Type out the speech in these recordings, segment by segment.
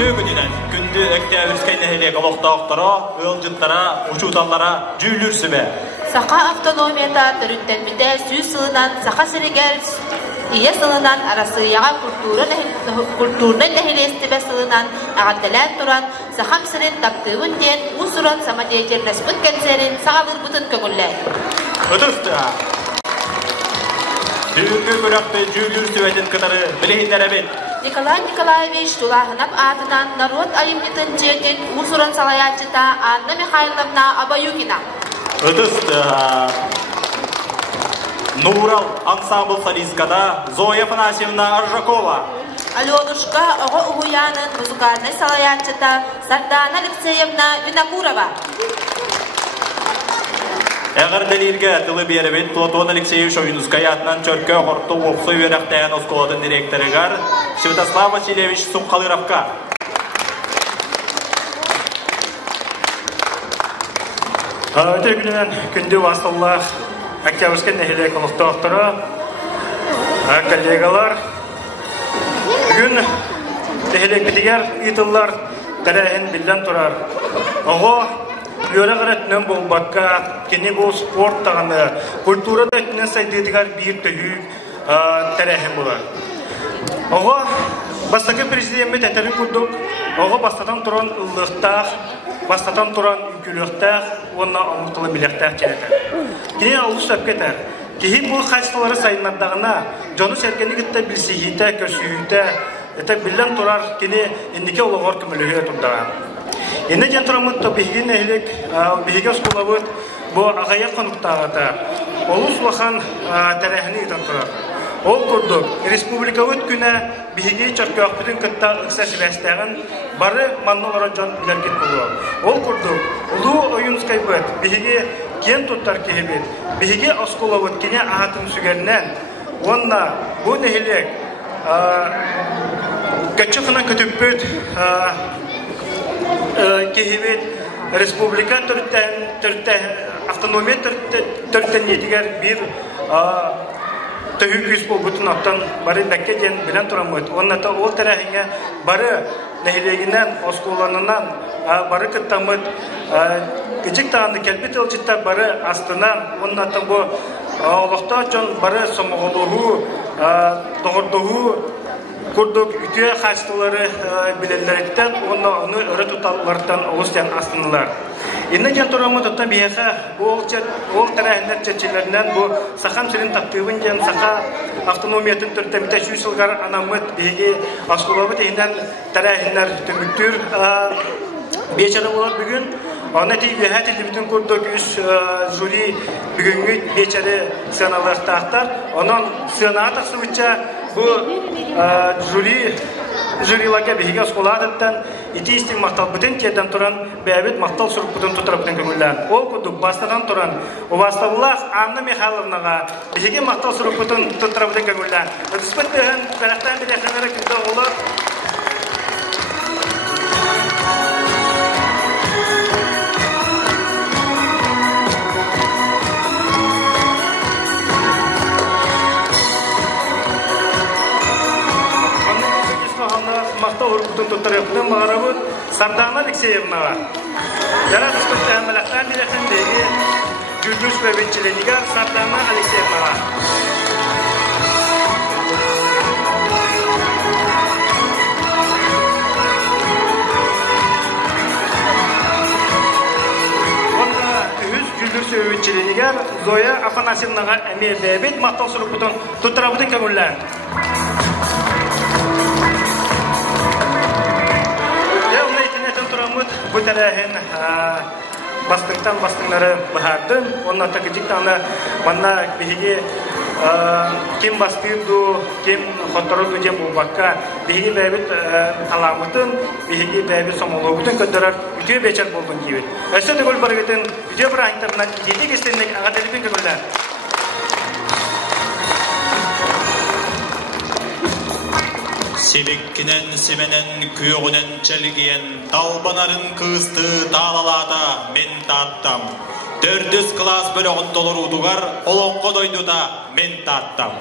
Үтүү күнүнөн күндү өктөбүрскенде эле колоктоктора, ылжыттара, учуталлара жүүлүрсүбө. Сақа автономията төрүттенбите сүүс сылынан сақа сиригер ие сылынан арасыяға культурны нәхилестебе сылынан ағатталан туран сақам сирин таптыыбын ден усуран самадеятельность кәнсерин сағабыр бұтын көңілләй. Ыдысты. Бүгінгі күрәкті жүүлүрсүбөтін кытары білейіндер әбет. Николай Николаевич Тулахынап атынан народ айымбетін жетін усуран салаятчыта Анна Михайловна Абаюкина. Ыдысты. Нурал ансамбл солисткада Зоя Афанасьевна Аржакова. Аленушка оғы угуянын музыкальный салаятчыта Сардана Алексеевна Винокурова. Әгір дәлелге тылы беребет Платон Алексеевич Ойнускаятынан чөркө қорты оқсы верақтайын осколатын директорыгар Святослав Васильевич Сумқалыровка. Өте күнінен күнді басталлах Октябрьский нәхиле колоқтақтары, коллегалар, бүгін нәхилек бітігер итыллар тәрәхін білден тұрар. Оғы Бүйөрі ғаратынан бұл баққа, кені бұл спорт тағаны, культурада әтінен сайдыдығар бір түйі тәрәхін болар. Оғы бастақы президентмет әтәрін күрдік, оғы бастатан тұран ұллықтақ, бастатан тұран үкіліктақ, онына ұмытылы білектақ келетер. Кені ауыз сөпкетер. Кейі бұл қайсылары сайынлардағына, жоны сәргені күтті білсейді, көсүйді, әті білден тұрар, кені ендеке олығыр күмілігі тұрдаған. Енді жан тұрамыд бейген әйілік, бейге ұсқылауыд бұл ағая қонықтағыда. Ол ұсылақан тәрәхіні үйден тұрар. Ол күрдік, республика өт күні бейге чөркі ақпетін күтті ұқса сібәстәғін бары маннылары жан білергет болуы. Ол күрдік, ұлу ойынскай бұд, бейге кен тұттар кейбет, бейге ұсқылауыд кене ағатын сүгерінен, онына бұл әйілік көтшіқынан көтіп бұд, Кехевет республика автономия түрттен етігер бір түйі күйіс бұл бұтын аттан бары бәкке ден білен тұрамыд. Онната ол тәрәхіңе бары нәхилегінен, осколанынан бары күттамыд. Кечік тағанды кәлбет ылжыттар бары астынан. Онната бұл олықта жон бары сомығылығы, доғырдығы, Күрдік үтіе қайсылары білелеріктен, оны өрі тұталылардан оғыстан астынылар. Енді жан тұрамы тұттан бейеқі ол тәрәхіндер чәтчелерінен бұл сақам сірін таптығын жан сақа автономиятын түрттеміте шүйсілғар анамыд бейге асқылабы тейінден тәрәхіндер түміктір бейчары болар бүгін. Оны тейбе әтілді бүтін күрдік үш жюри бүгінгі бейчары сыналықтақтар. Оның сыналықтақ сұвытша бұл жюриларға бейге асқоладыптан ити істің мақтал бүтін керден тұран бәйбет мақтал сұрып бүтін тұтыра бүтін көңілден. Ол күрдік бастадан тұран. Обасталылақ Анна Михайловнаға бейге мақтал сұрып бүтін тұтыра бүтін көңілден. Өтіспеттігін бәріқтен бірекенері күнді олар. Urkutun tutarıqdan mağarabı Sardana Alexeyevna'ga. Jara tutarıqdan əmələkdən biləkəndəyi Gülgüz və Bençileniga Sardana Alexeyevna'ga. Onda üz Gülgüz və Bençileniga Zoya Afanasyevna'ga əmir bəybət maqtal surukutun tutarabıdın kəmüllən. Bu tərəhin bastыңтан bastыңları бұхардың. Onun ataqıcıq tağına bana bihigi kim bastıydı, kim fotoğrafı dem bu bakka bihigi bəybit alamıdın, bihigi bəybit somoloğudun kötürər ütüye beçer boldun gibi. Öse de gol barıgıdın video bıraktılarından yedik istendik ağa telefon kömürler. Себеккінен семенен күйеғінен чәлгіен талбанарын кысты талалада мен таттам. 400 класс бөлігін толыр ұдығар олоңғы дойдуда мен таттам.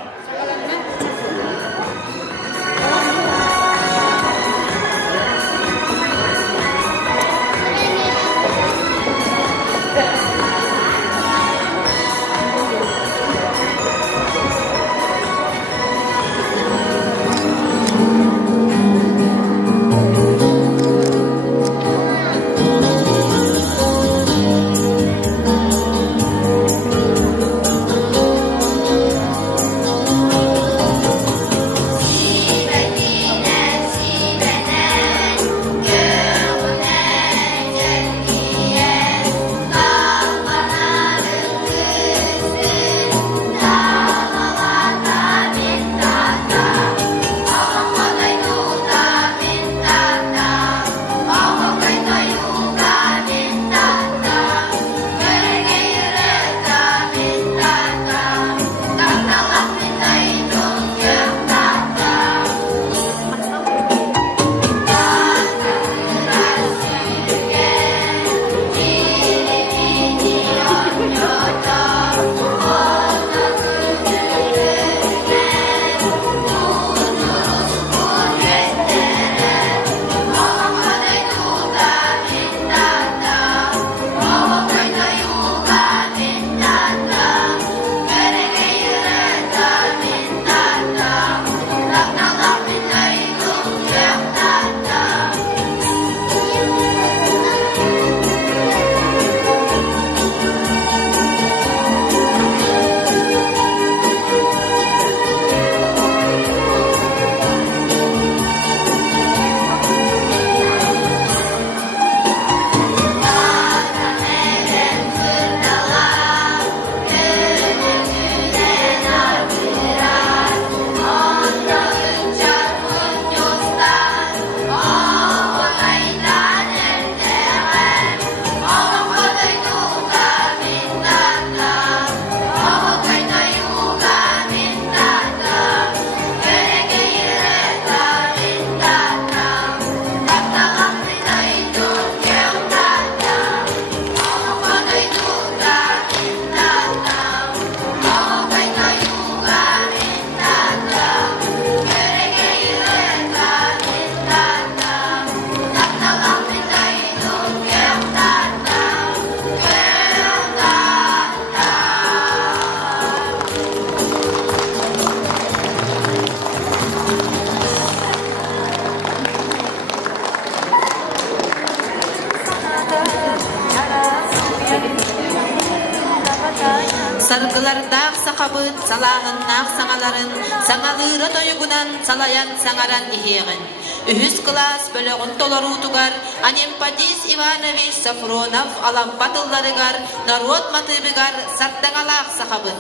Sargılardaq sakabıt salağınnak sağaların, sağalırı toyugunan salayan sağaran iheğin. Ühüs klas bölöğün tolaru tugar, Anempadis Ivanovich Safronov alampatıllarıgar, narot matıbıgar, sartağalaq sakabıt.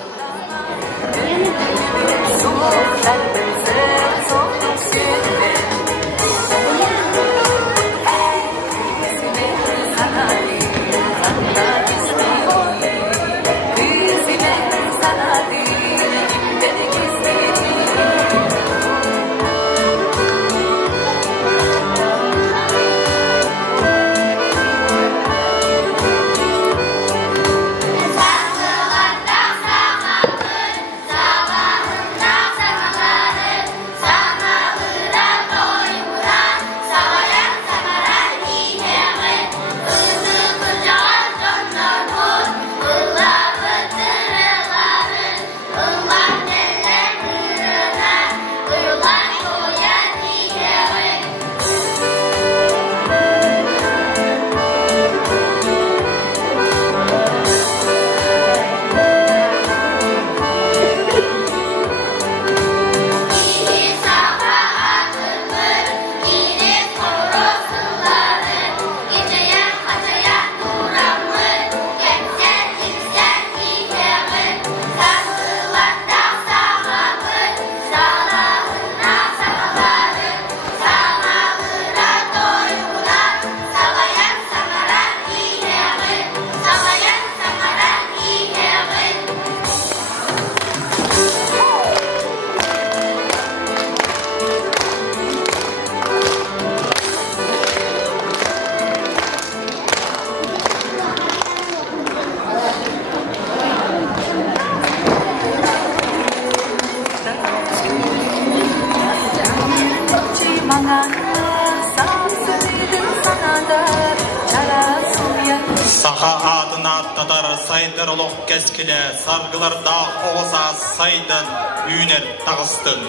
Saha adına tatar saydar oluq keskile, sargılarda oğusa saydan üner tağыстın.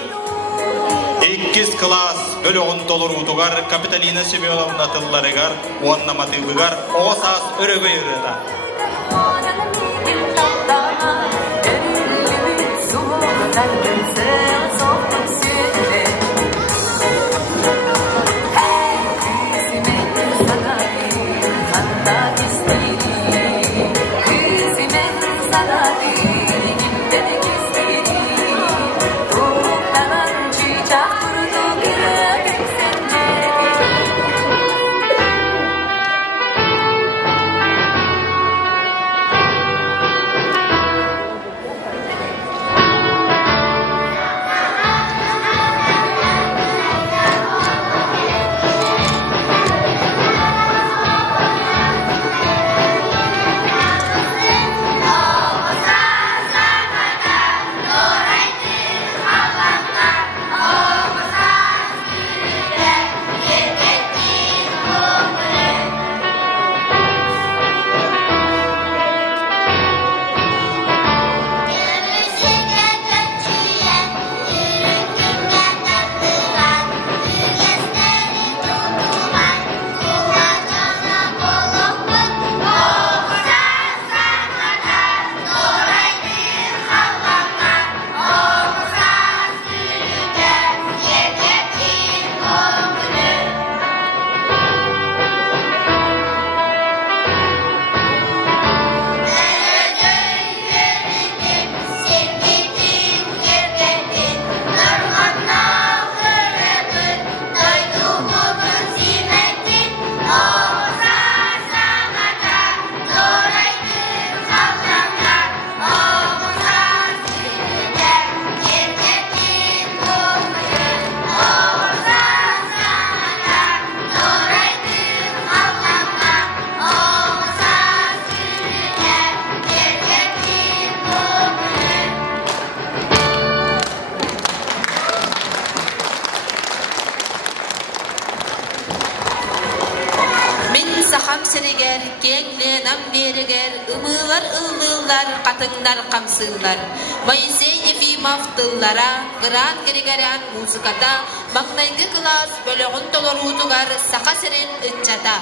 2 klas bölüğün dolur utugar, Kapitalina Semyonovna tıllarıgar, onnamatılıgar, oğusas örögü yürüda. Seriger, keklenam beriger, ımılar ıllılar, katınlar kamsıllar. Moisey Efimov tıllara, Gran Grigorian muzikata, Magnaygı klas bölüğün tolorutugar, saka serin ıççata.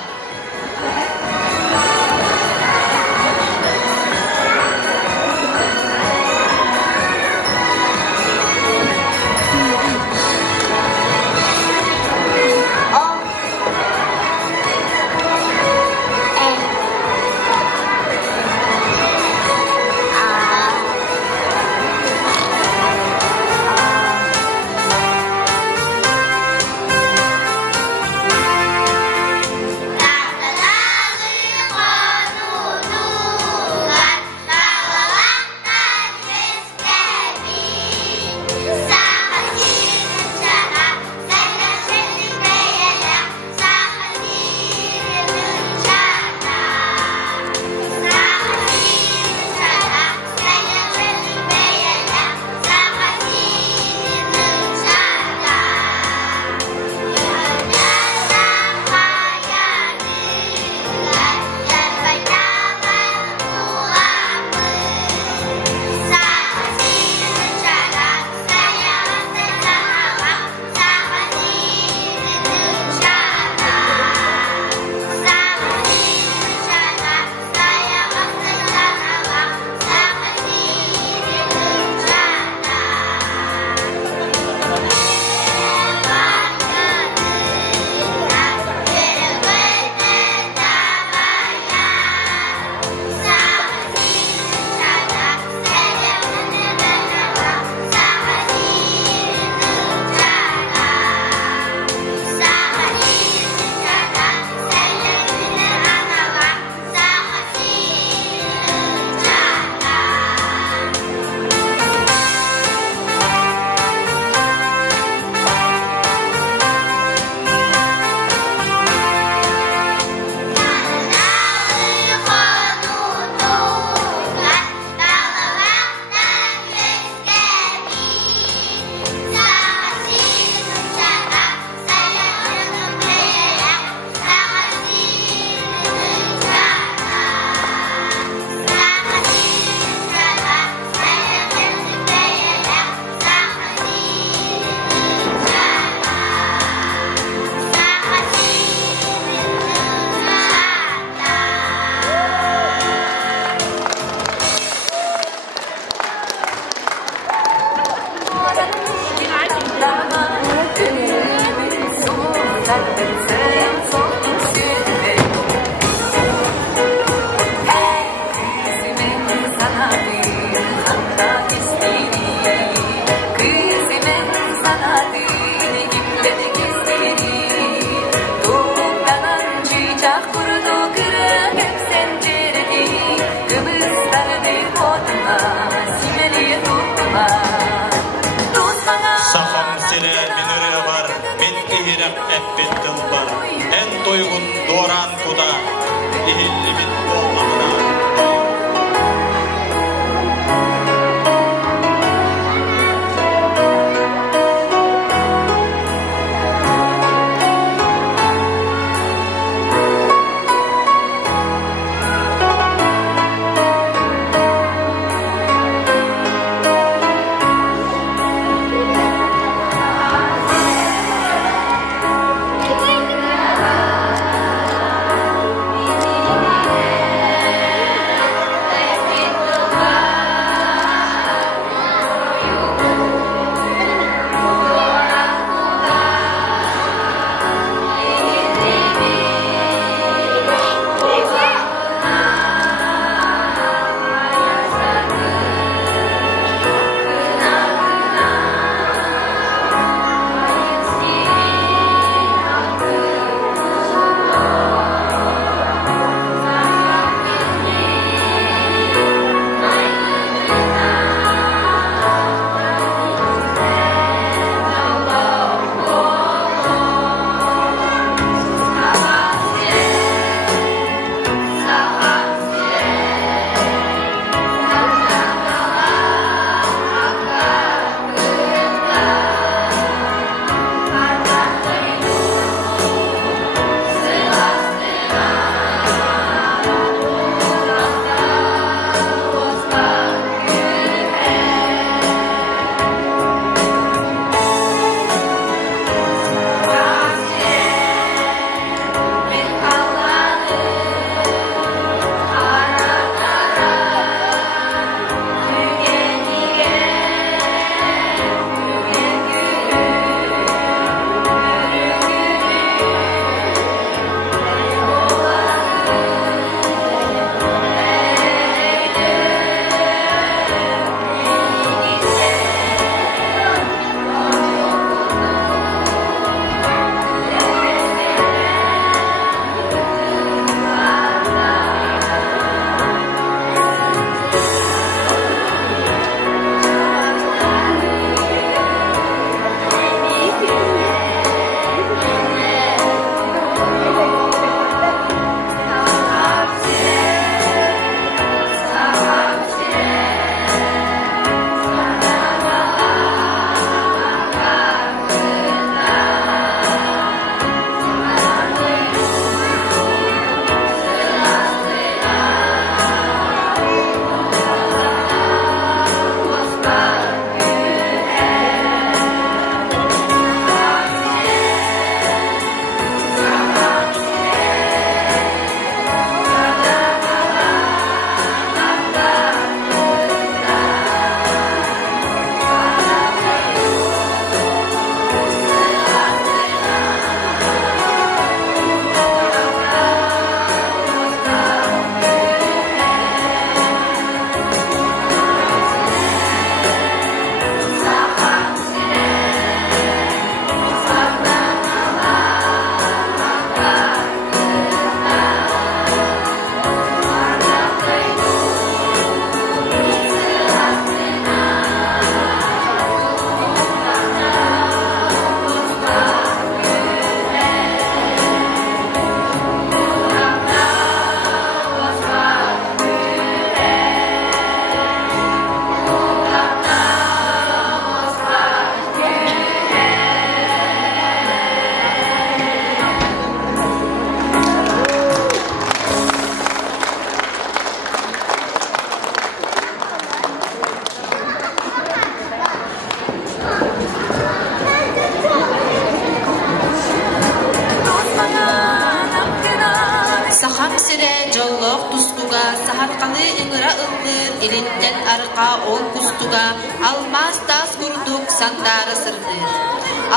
sahatkалы ыңыра ыллыр илиттен арка ол кустуга алмаз тас курдук сандары сырдыр.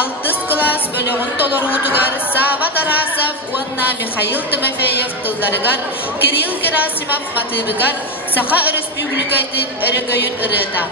6 класс бөлөгөн толоруутугар Сава Тарасов, уонна Михаил Тимофеев тылларыгар, Кирилл Герасимов матыбыгар Саха Республикайтын өрөгөйүн ырыта.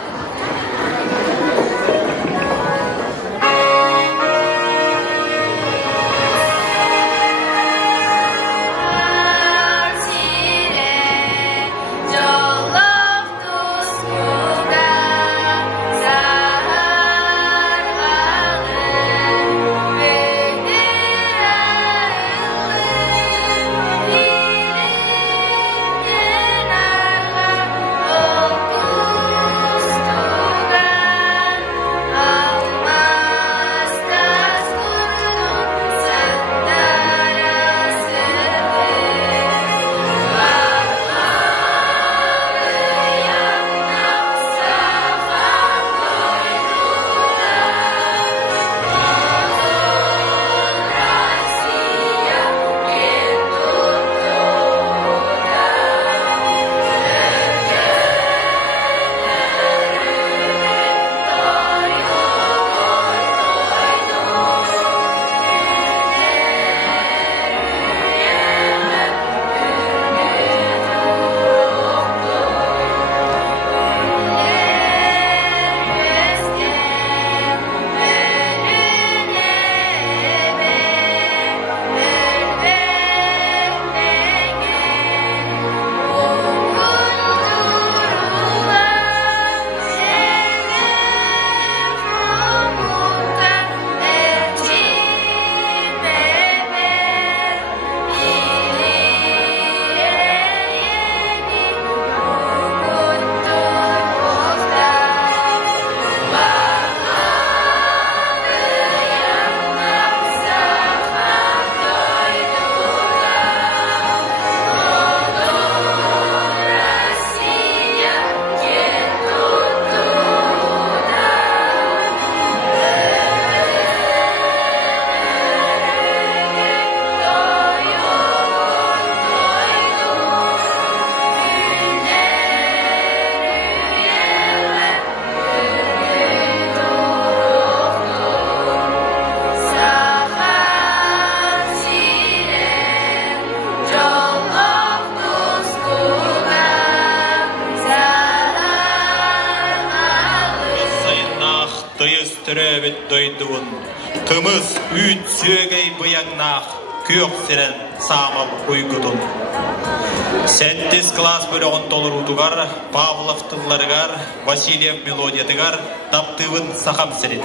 Töröbüt doyduun, kımız üt sögey bıyannak, kök siren samal uygudun. 7 класс бөлөгөн толурутугар, Павлов тылларыгар, Васильев мелодиятыгар, таптыбын сахам сирин.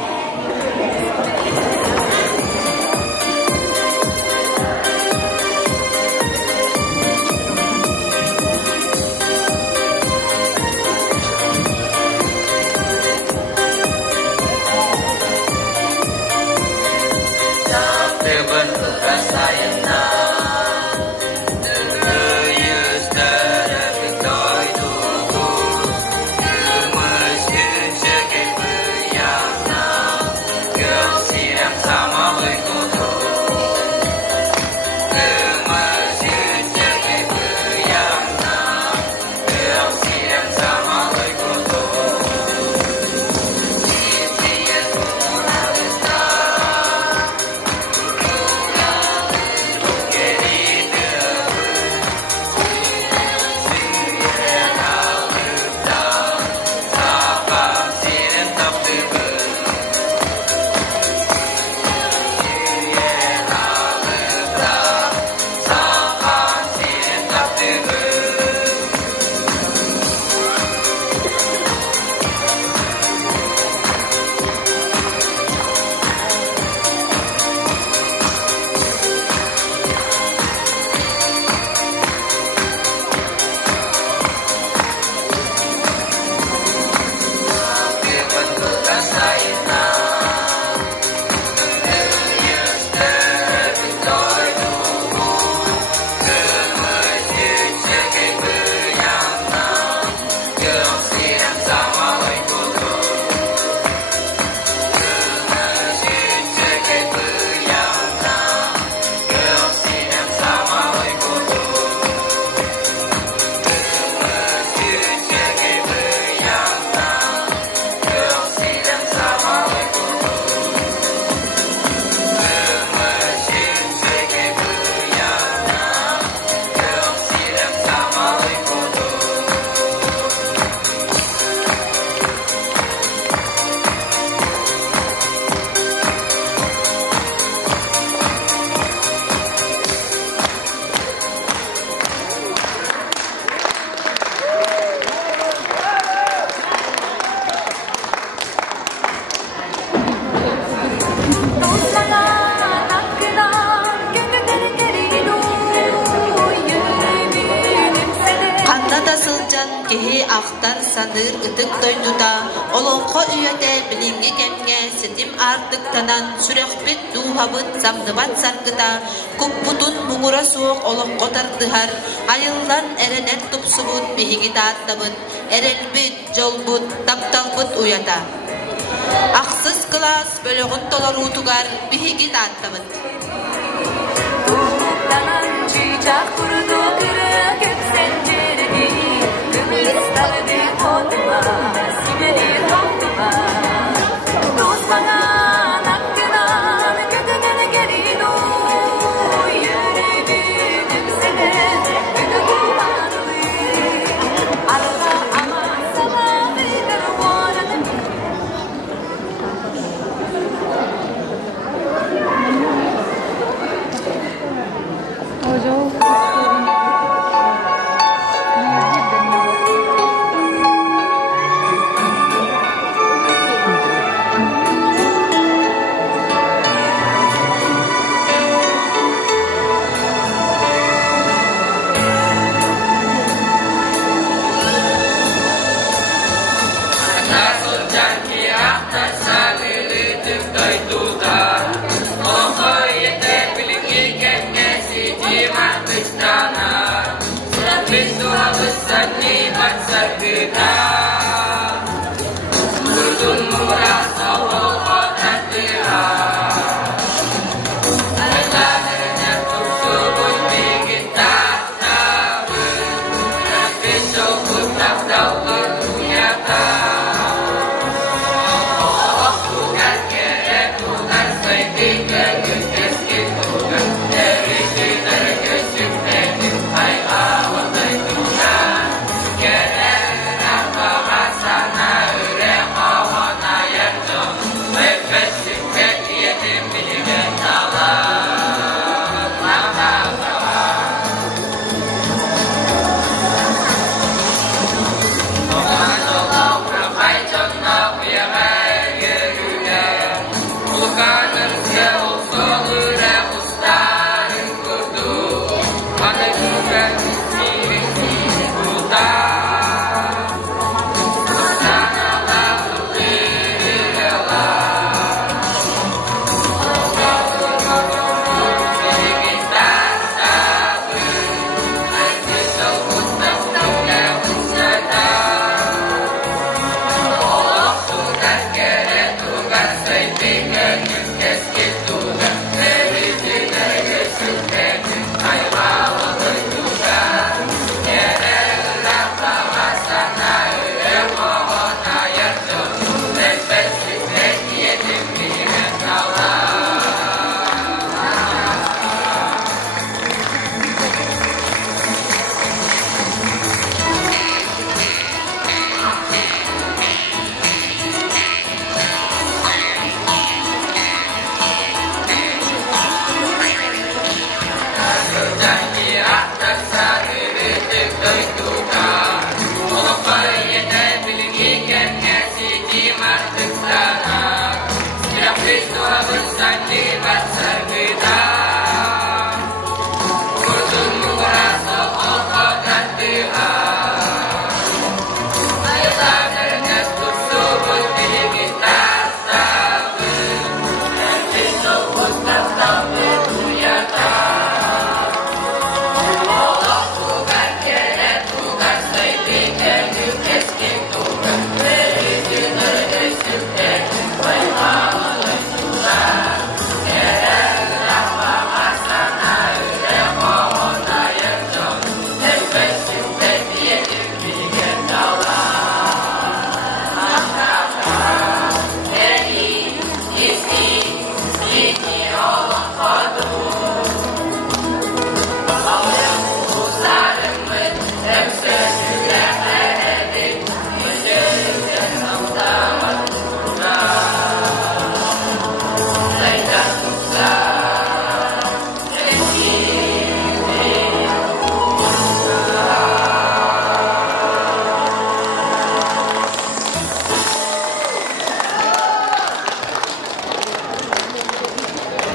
kehi aktar sanır ıtık doyduda olonko üyede bilingi kenge sitim artık tanan sürekbet duhabıt zamdıbat sargıda kupputun muğura soğuk olonko tardıhar ayıldan erenet tupsubut bihigi dağıttabıt erelbit jolbut taptalbıt uyata aksız kılas bölüğün dolar utugar bihigi dağıttabıt Tanan çiçak kurudu kırık göksencerdi Kıbrıs'tadı koduma simeni toptuma Dost bana naktınan kötüden gelidu Yüreği dükseden kötü kullanılı Arada ama sana bir boğanım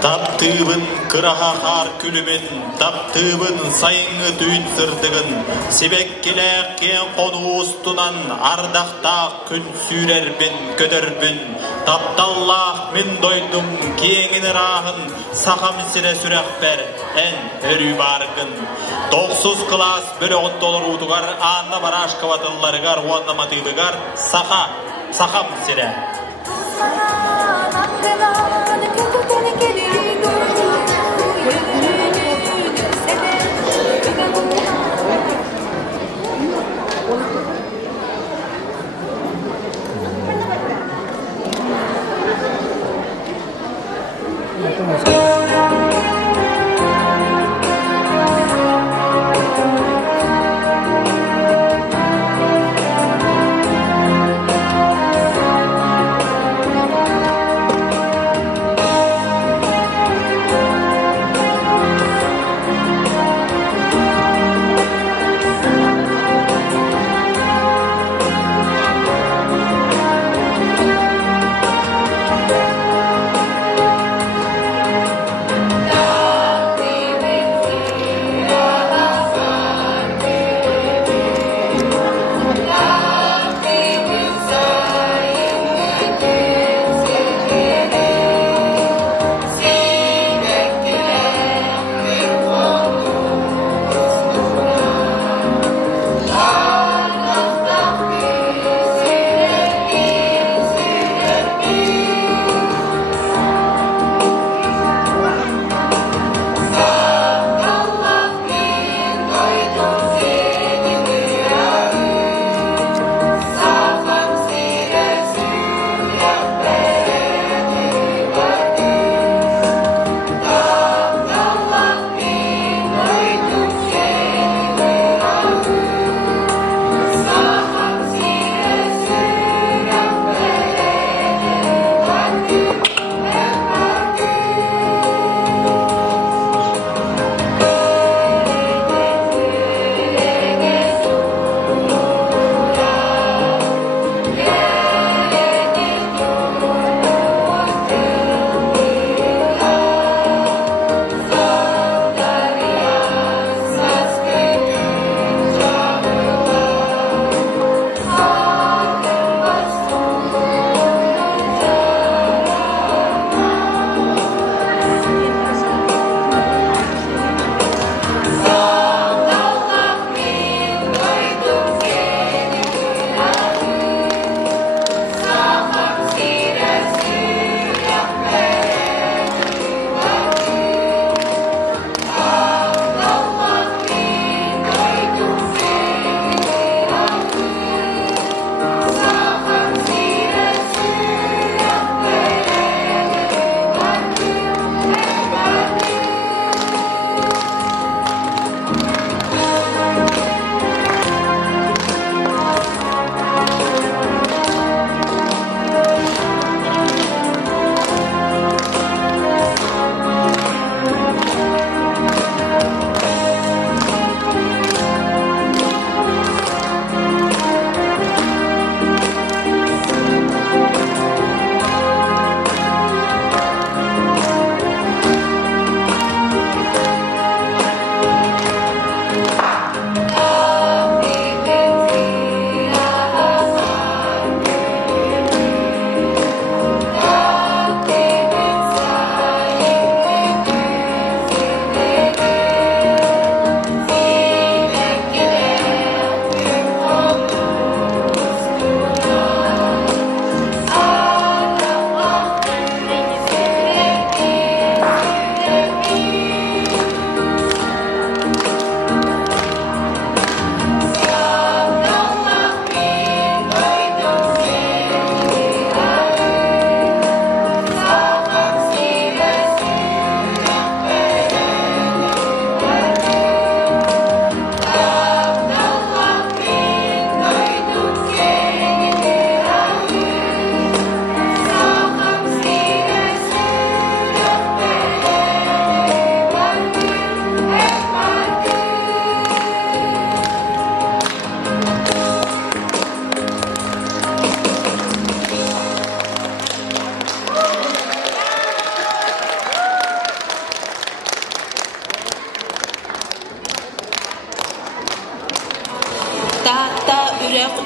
Таптыбын кыраха хар күлімен, таптыбын сайыңы түйін сырдығын, себек келек кен қону ұстынан, ардақтақ күн сүйрербін, көдірбін, тапталлах мен дойдым кеңін рахын, сақам сире сүрек бәр, ән өрі барғын. 9 класс бөлі ғыттолыр ұдығар, анна бараш каватылларығар, уаннаматылығар, сақам сире.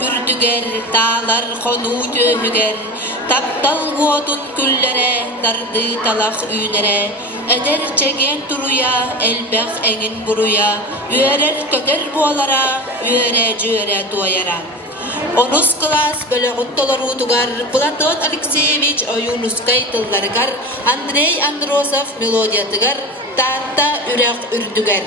үрдүгер, таалар кону төһүгер, таптал буотун күллере, тарды талах үйнере, эдер чеген туруя, элбэх эңин буруя, үерер көтер буолара, үере жөре туаяра. Онус класс бөлөгүттолорутугар Платон Алексеевич оюнускай тылларыгар, Андрей Андросов мелодиятыгар, таатта үрек үрдүгер.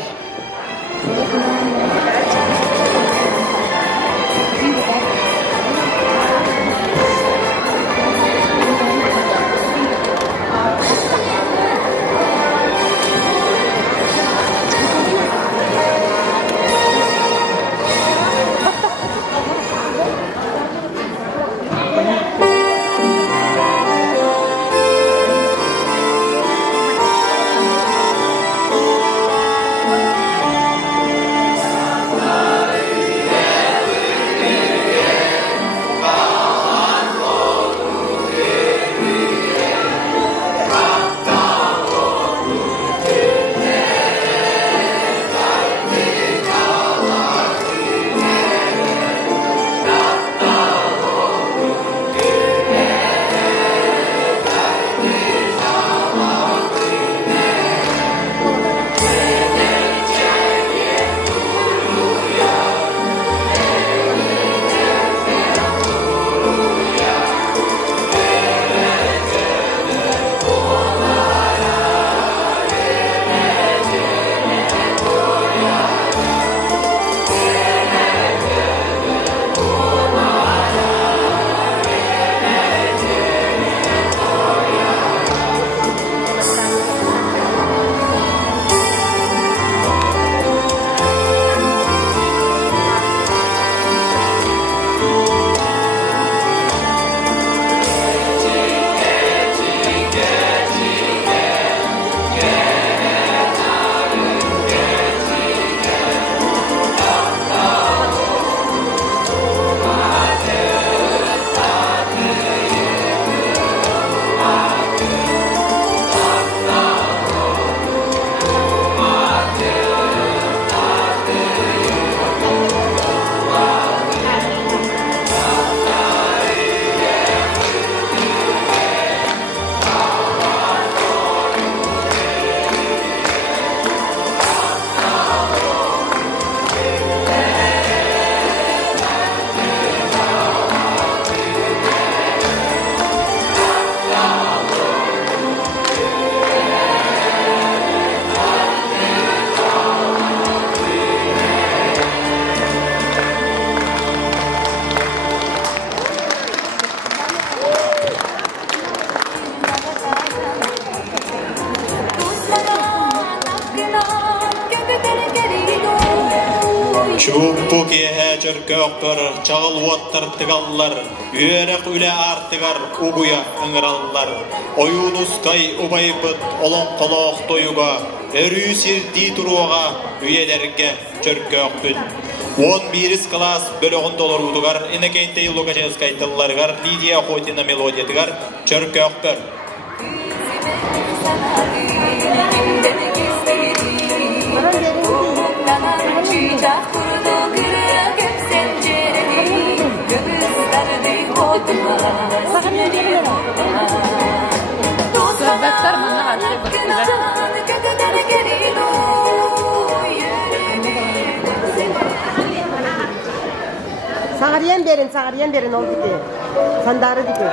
Чуппу кеһэ чөркөөхтөр, чагылуаттар тыгаллар, үерек үле артыгар угуя ыңыраллар. Оюнускай убайбыт олоңколоох тойуга, өрүү сирди туруага үйелерге чөркөөхпүт. 11 класс бөлөгүндолорутугар, Иннокентий Лукашевскай тылларыгар, Лидия Охотина мелодиятыгар чөркөөхпөр. Sağırıyan verin oldu ki. Sandarı diyor.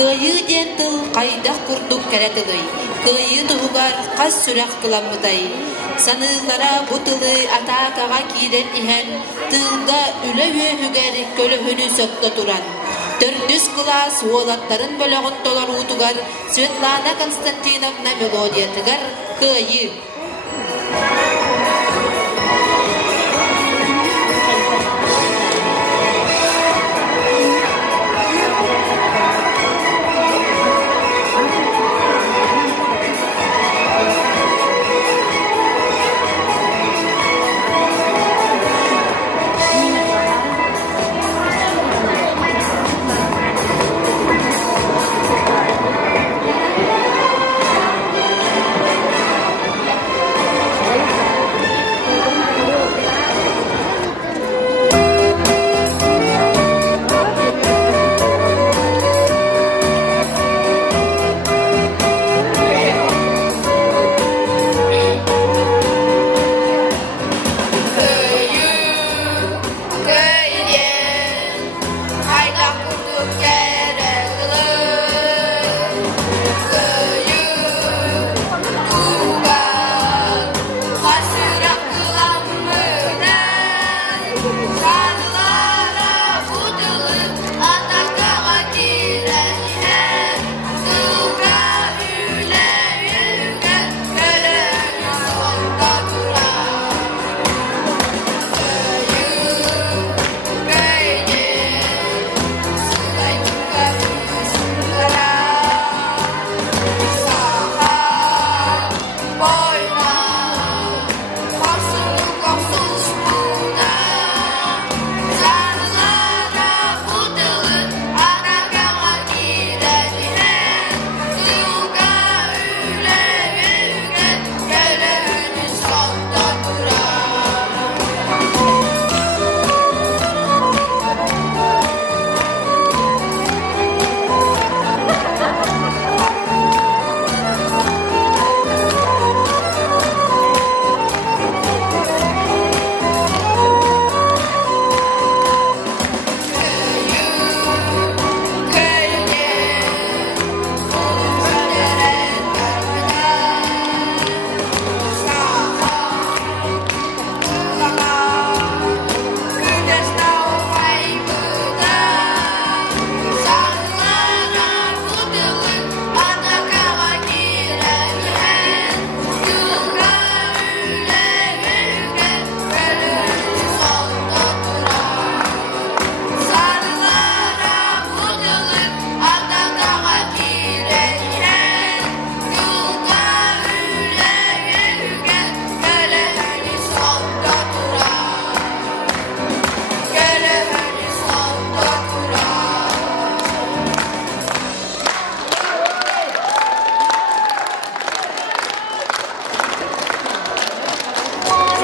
Kıyı dentıl kaydak kurduk keretili. Kıyı tuğgar kas sürak kılamıday. Sanılara bu tılı atakağa kiren ihen. Tılga üle ühüger kölöhünü sökte duran. 400 klas oğlatların bölüğün dolar utugar. Svetlana Konstantinovna melodiyatıgar. Kıyı.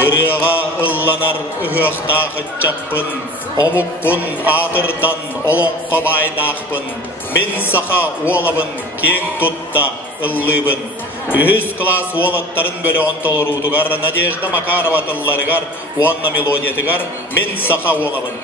Ырыға ылланар үхіқтағы чаппын, омукпын атырдан олонққа байдақпын, мен сақа олабын кең тұтта ыллыбын. 100 класс олаттарын бөлі онтолыр ұтығар, Надежда Макарова тылларығар, онна мелодиятығар, мен сақа олабын.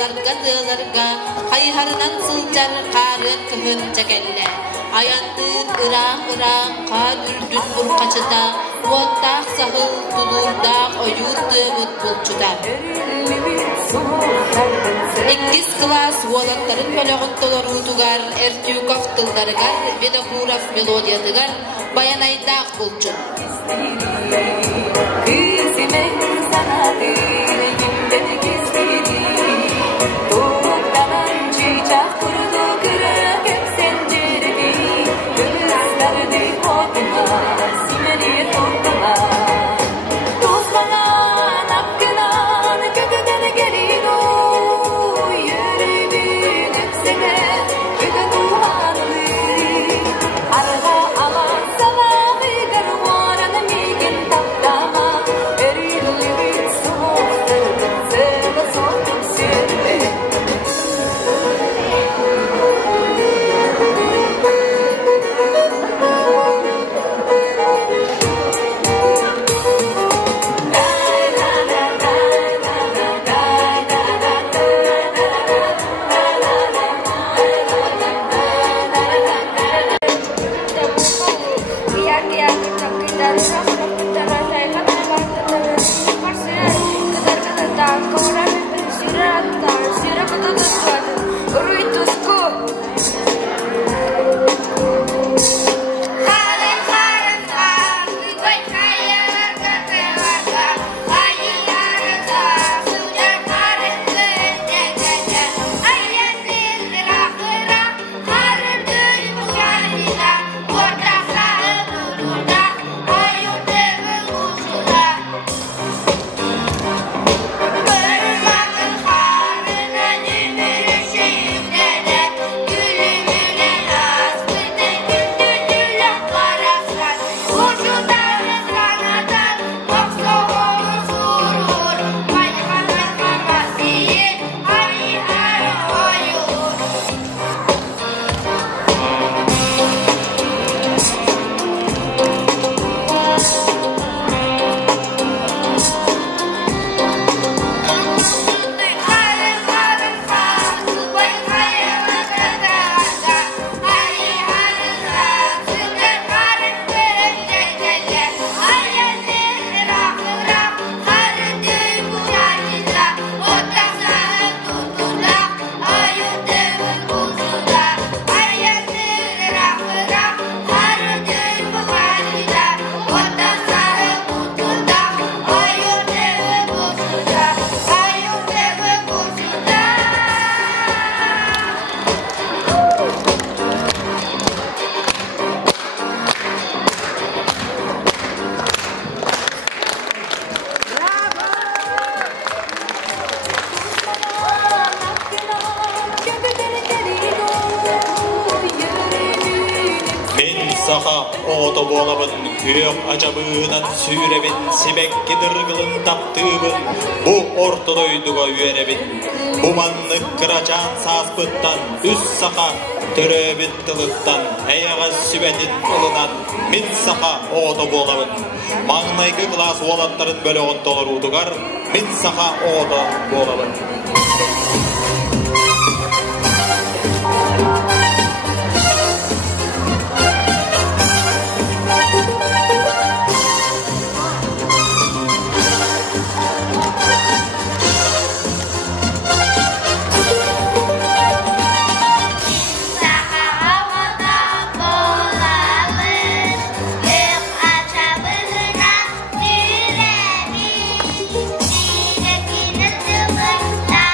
Olarga dığlarga hayharınan sılcar karın kıhın çekelle. Ayandın ırağın kar ürdün burkaçıda. Uottaq sahıl tulurdaq oyurdu bulçuda. 2 klas olanların bölöğün tolarudugar, ertüyük aftıldarıgar, vedahuraf melodiyadıgar, bayanaydaq bulçun. Kızımın sana dilimde gizledi. Doğuktan çiçek kurdu kırık hep senceredi. Göğüslerde koduma, simeni koduma. Tuzlanan akınan kötüden gelido. Yüreğimin öksene kötü duhanlı. Arada alan salamı garvanan migin taptama. Erilleri soğuktur, sevda soğuktur sevde. Saha oto bolabın, kök acabığınan sürebin, sibek gidirgılın taptığın, bu ortodoyduga üyerebin. Bu manlık kıraçan saspıttan, üst saha töröbin tılıttan, ayağa sübetin ılınan, min saha oto bolabın. Mağnaygı klas olatların bölüğün tolarudugar, min saha oto bolabın. La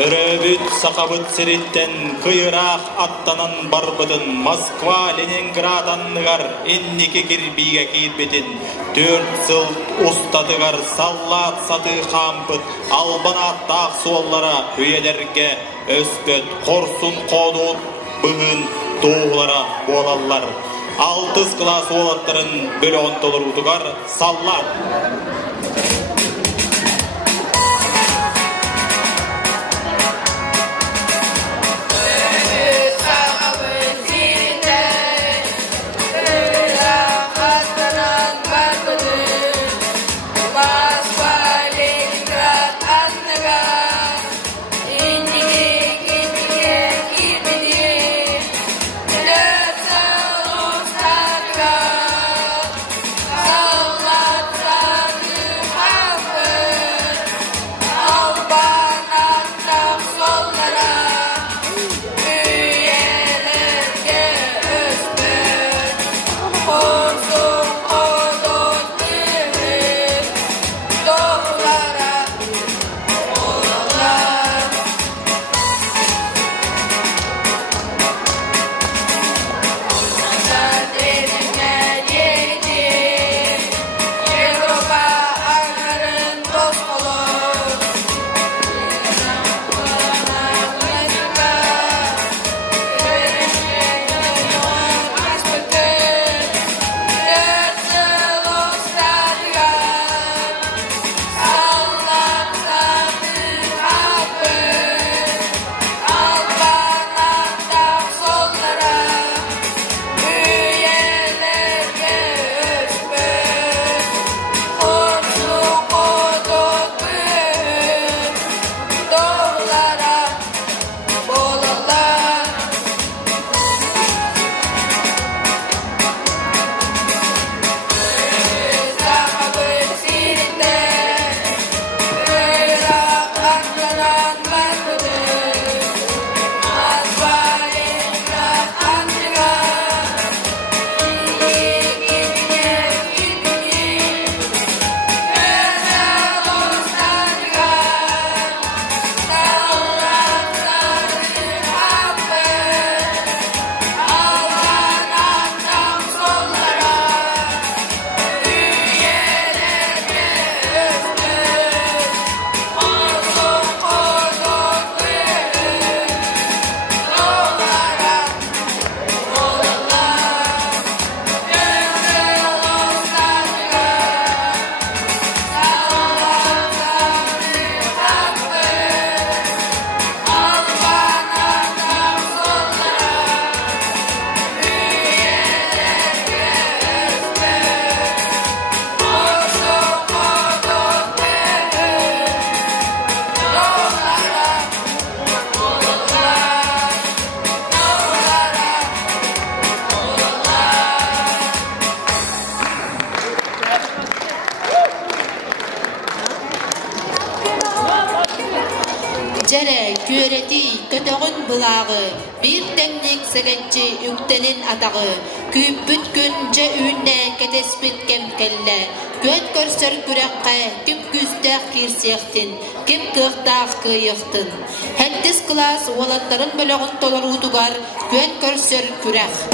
Төрөбүт сакабыт сиреттен кыйраак аттанан барбытын Москва Ленинград анныгар энники кирбиге кийбетин 4 жыл устатыгар саллат саты кампыт албанат ак суоллара үйелерге өспөт корсун кодуут быгын тоолара болаллар 6 класс олаттарын бөлөгөн толурутугар саллат Берети көтөгүн булагы, бир теңник сегенчи үктенин атагы, күппүт күн же үйүнне кетеспит кемкелле, көт көрсөр күрөккө, ким күздәк кирсектин, ким кыктак кыйыктын. 7 класс уолаттарын бөлөгүн толоруудугар, көт көрсөр күрөк.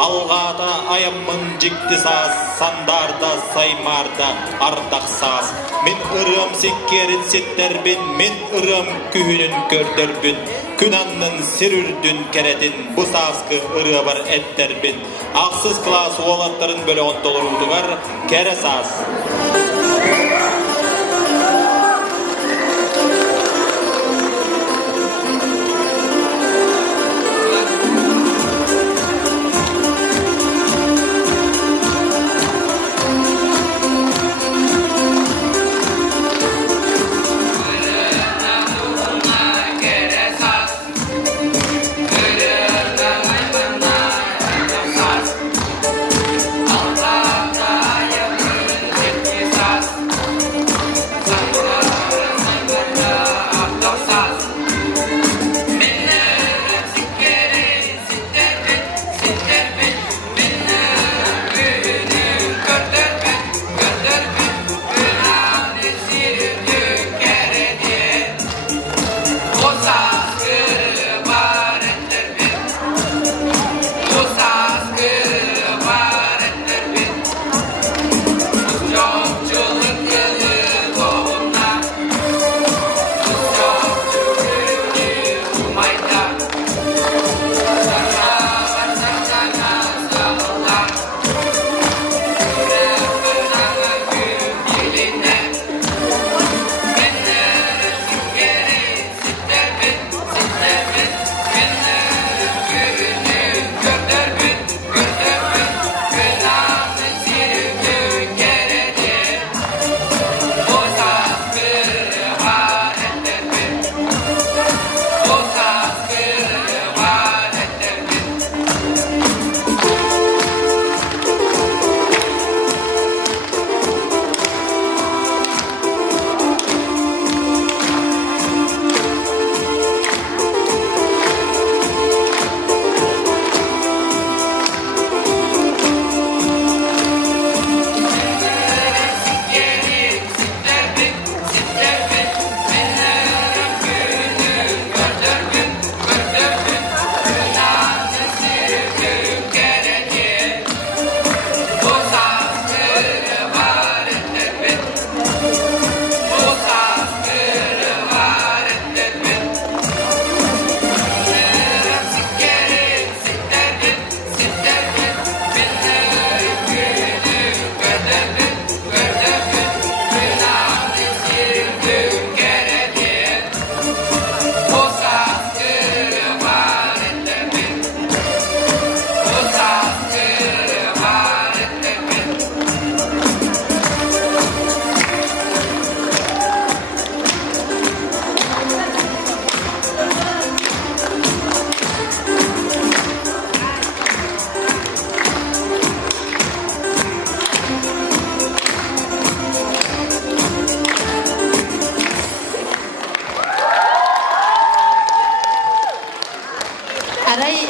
Алғада айымын жікті саз, сандарда, саймарда, ардақ саз. Мен ұрым секкерін сеттербін, мен ұрым күйінін көрдірбін. Күнанның сірүрдін кәретін, бұ сазқы ұры бар әттербін. Ақсыз класс уолаттарын бөлігін толырудығар, кәрі саз. Sa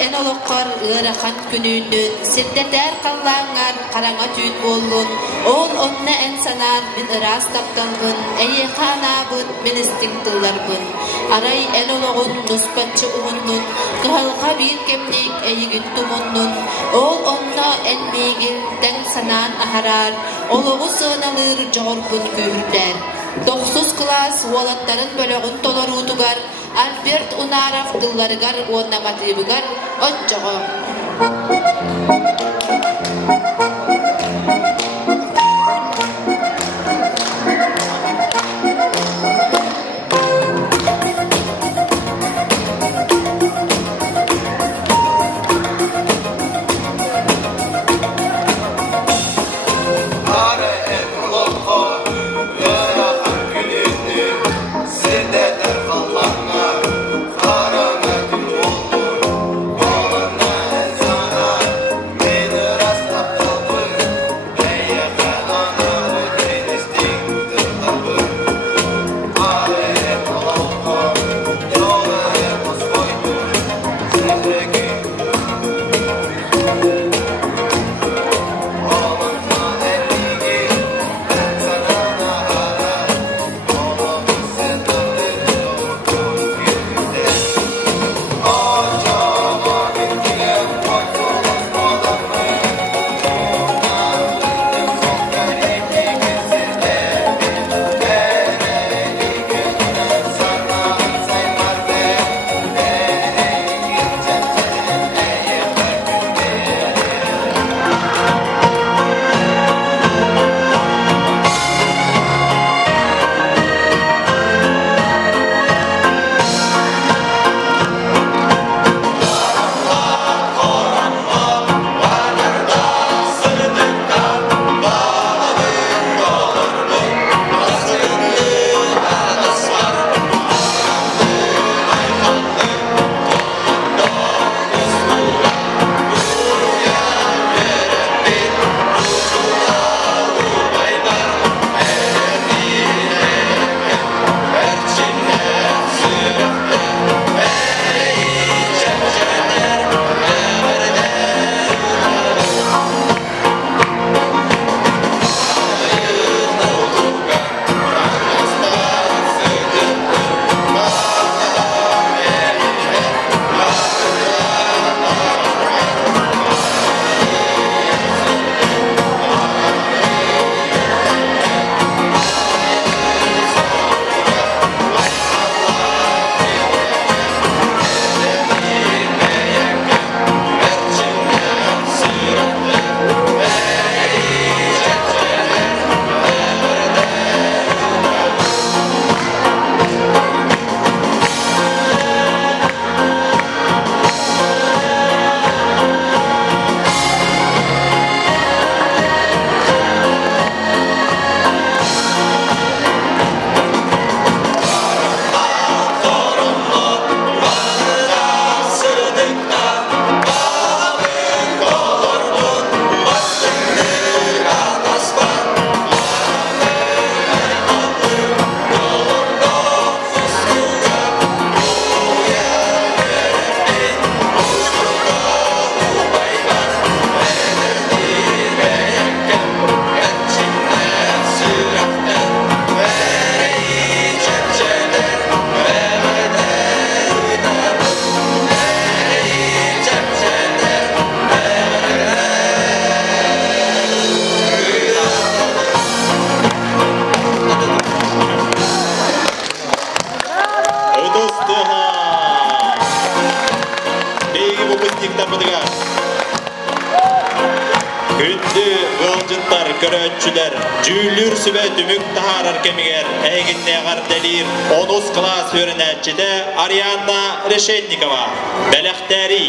Enolokkor ırakan günündün, sirdeter kallağıngar karanga tüyt bollun, ol onna en sanar min ıras taptalbın, eye kanabın, min istinktıllarbın. Aray enologun nuspatçı uğundun, kıhalga bir kemlik eyigin tumunnun, ol onna en nigil den sanan aharar, olugu sığınalır joğurbun kühürder. 9 klas walattарын bölөгүн толоруутугар Альберт Унаров дылларыгар уоннаматыыбыгар отчоҕо. Karanga tüm olur, oğlanlar sana Күнді ғылжыттар көрөтчүлер, жүйлүр сүбе түмүк тахарар кемигер, әйгіннеғар дәлир 10 класс өрінәтчіде Арианна Решетникова, бәліқтәрі.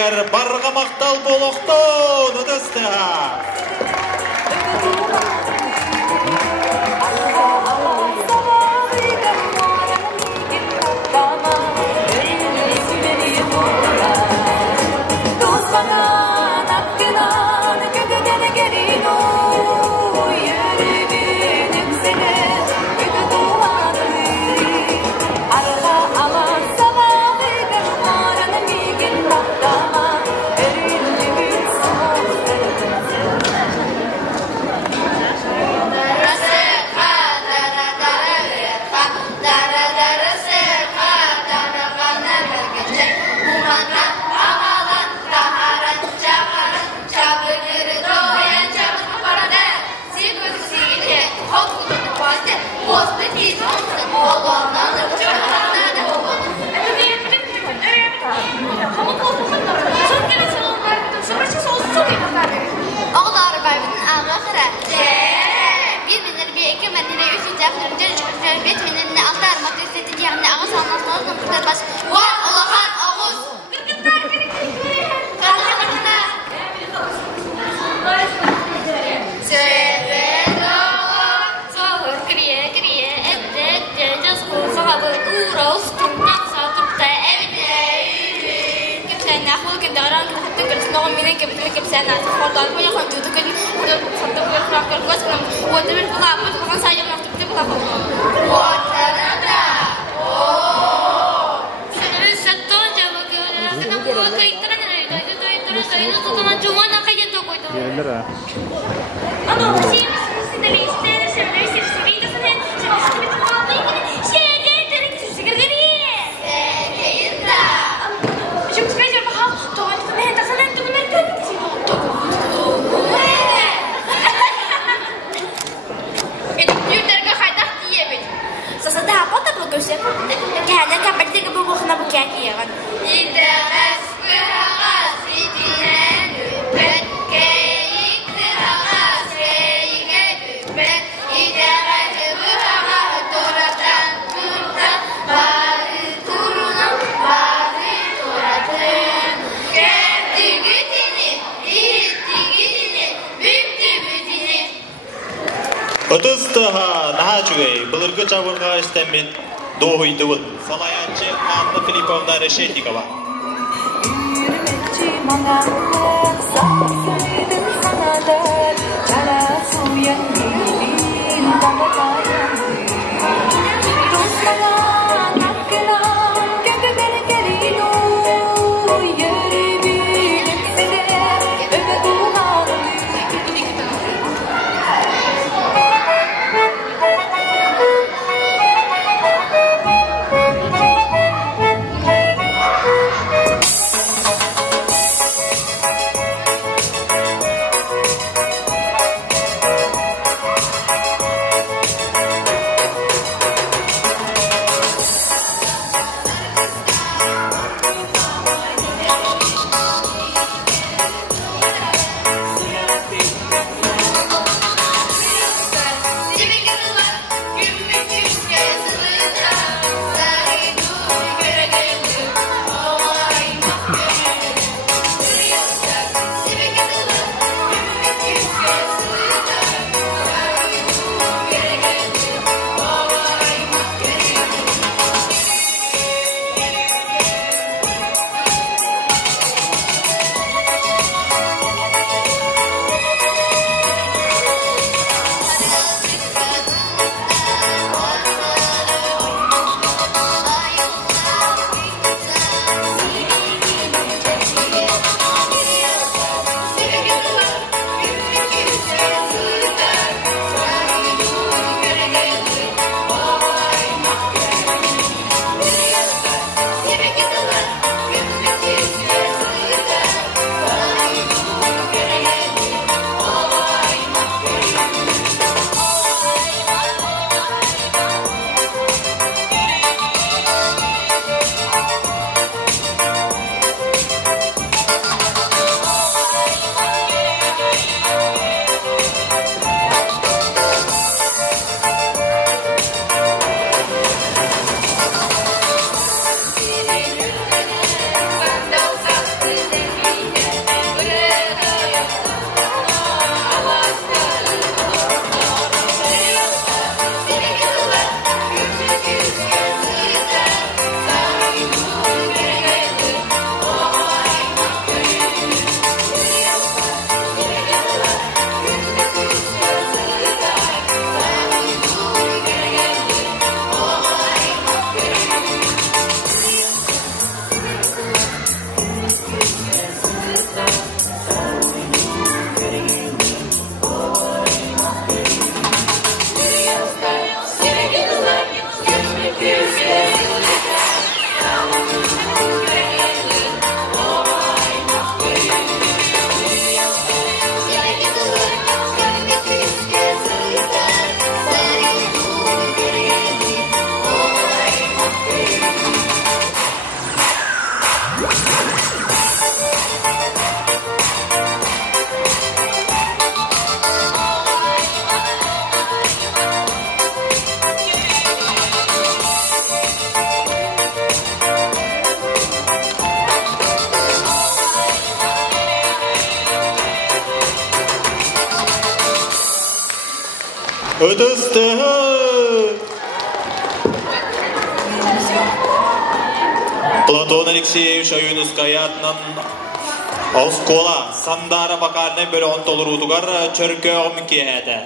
Сиригер барга мактал болохтон ыдыста. Отыстаға нахачугай, бұлырғы чабырға істеммен доғыйдывыл. Салаянчы Анна Филипповна Решетникова. Ötüstü. Платон Алексеевич Аюнуская атынан Аускола Сандара Бакарны бөлі онтолыр ұтығар чөркі оғым кейді.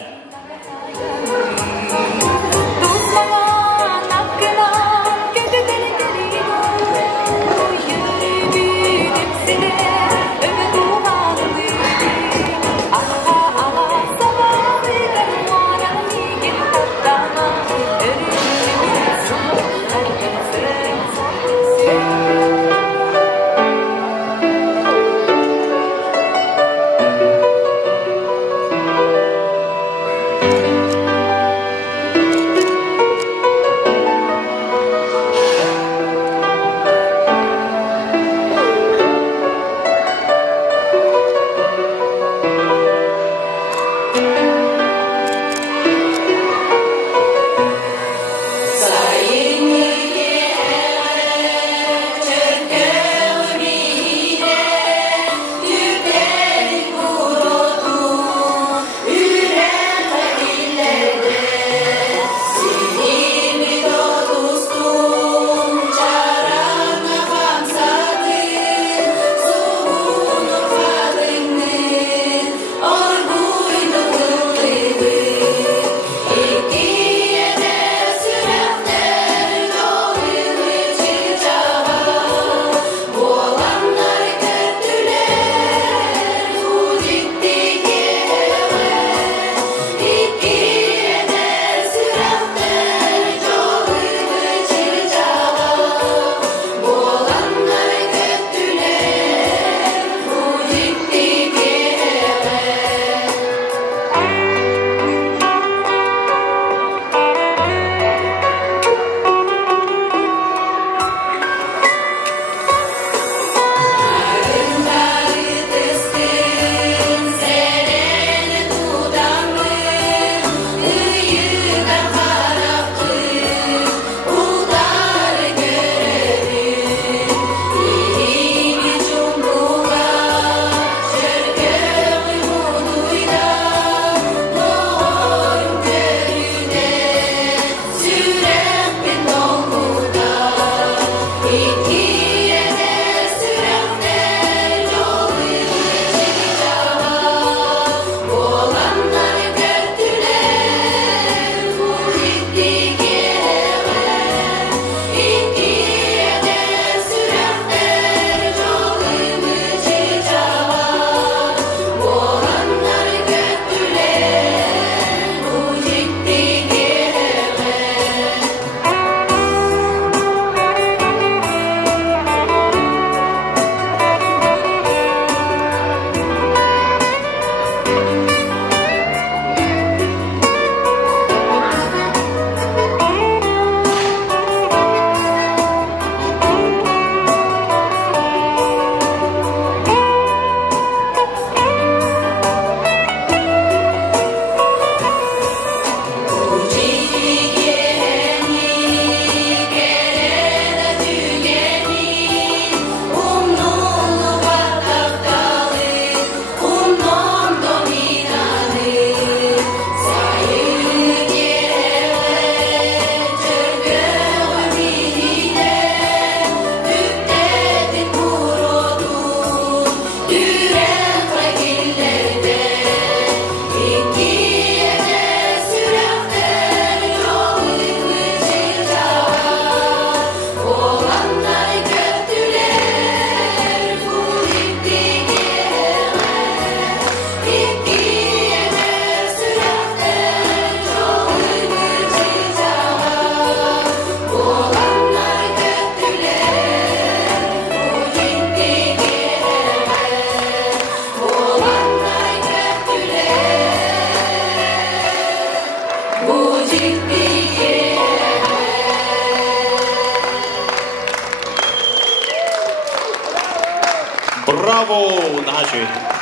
Браво, Нагачуй!